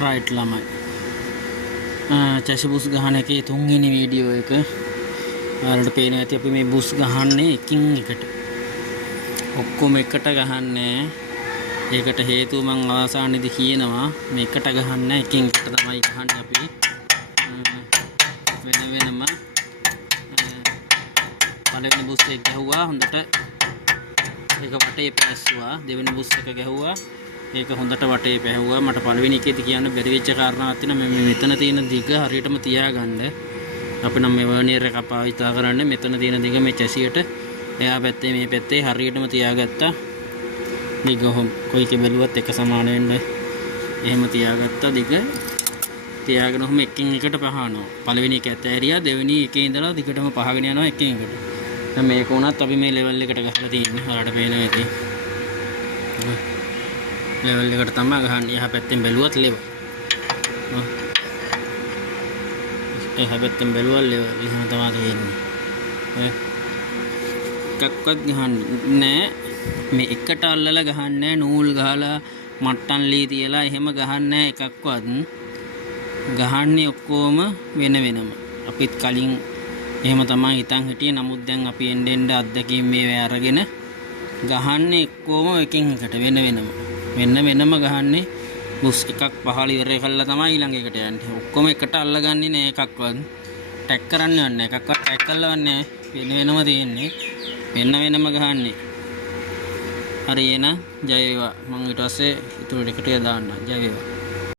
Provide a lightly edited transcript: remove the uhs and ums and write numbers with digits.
right ළමයි chassis බුස් ගහන එකේ තුන්වෙනි වීඩියෝ එක ඔයාලට පේනවා ඇති අපි මේ බුස් ගහන්නේ එකින් එකට ඔක්කොම එකට ගහන්නේ ඒකට හේතුව මම අවසානයේදී කියනවා මේ එකට ගහන්න එකින් එකට තමයි ගහන්නේ අපි වෙන වෙනම පළවෙනි බුස් එක ගැහුවා හොඳට ඒක වටේ පැස්සුවා දෙවෙනි බුස් එක ගැහුවා ඒක හොඳට වටේ පැහැවුවා මට පළවෙනි එකේදී කියන්න බැරි වෙච්ච කාරණාවක් තියෙනවා මේ මෙතන තියෙන දිග හරියටම තියාගන්න අපි නම් මේ වර්නියර් එක පාවිච්චි කරන්නේ මෙතන තියෙන දිග මේ චැසියට එයා පැත්තේ මේ පැත්තේ හරියටම තියාගත්තා දිග කොයික බැලුවත් එක සමාන වෙන්න එහෙම තියාගත්තා දිග තියාගෙන ඔහම එකින් එකට පහනවා පළවෙනි එක ඇතෑරියා දෙවෙනි එකේ ඉඳලා දිගටම පහගෙන යනවා එකින් එකට දැන් මේක උනත් අපි මේ ලෙවල් එකට ගහලා තියෙන්නේ ඔයාලට පේනවා ඇති level එකට තමයි ගහන්නේ එහා පැත්තෙන් බැලුවත් level එහා පැත්තෙන් බැලුවත් level එහෙම තමයි තියෙන්නේ එකක්වත් ගහන්නේ මේ එකට අල්ලලා ගහන්නේ නූල් ගහලා මට්ටන් ලී තියලා එහෙම ගහන්නේ එකක්වත් ගහන්නේ ඔක්කොම වෙන වෙනම අපිත් කලින් එහෙම තමයි හිතන් හිටියේ නමුත් දැන් අපි එන්න අත්දැකීම් මේ අරගෙන ගහන්නේ ඔක්කොම එකින් එකට වෙන වෙනම ගහන්නේ බුස් එකක් පහළ ඉවර කළා තමයි ඊළඟ එකට යන්නේ ඔක්කොම එකට අල්ලගන්නේ නෑ එකක්වත් ටැග් කරන්නේ නැහැ එකක්වත් ටැග් කරලවන්නේ වෙනම තියෙන්නේ වෙනම ගහන්නේ හරි එහෙනම් ජය වේවා මම ඊට පස්සේ ඊටු ටිකට දාන්න ජය වේවා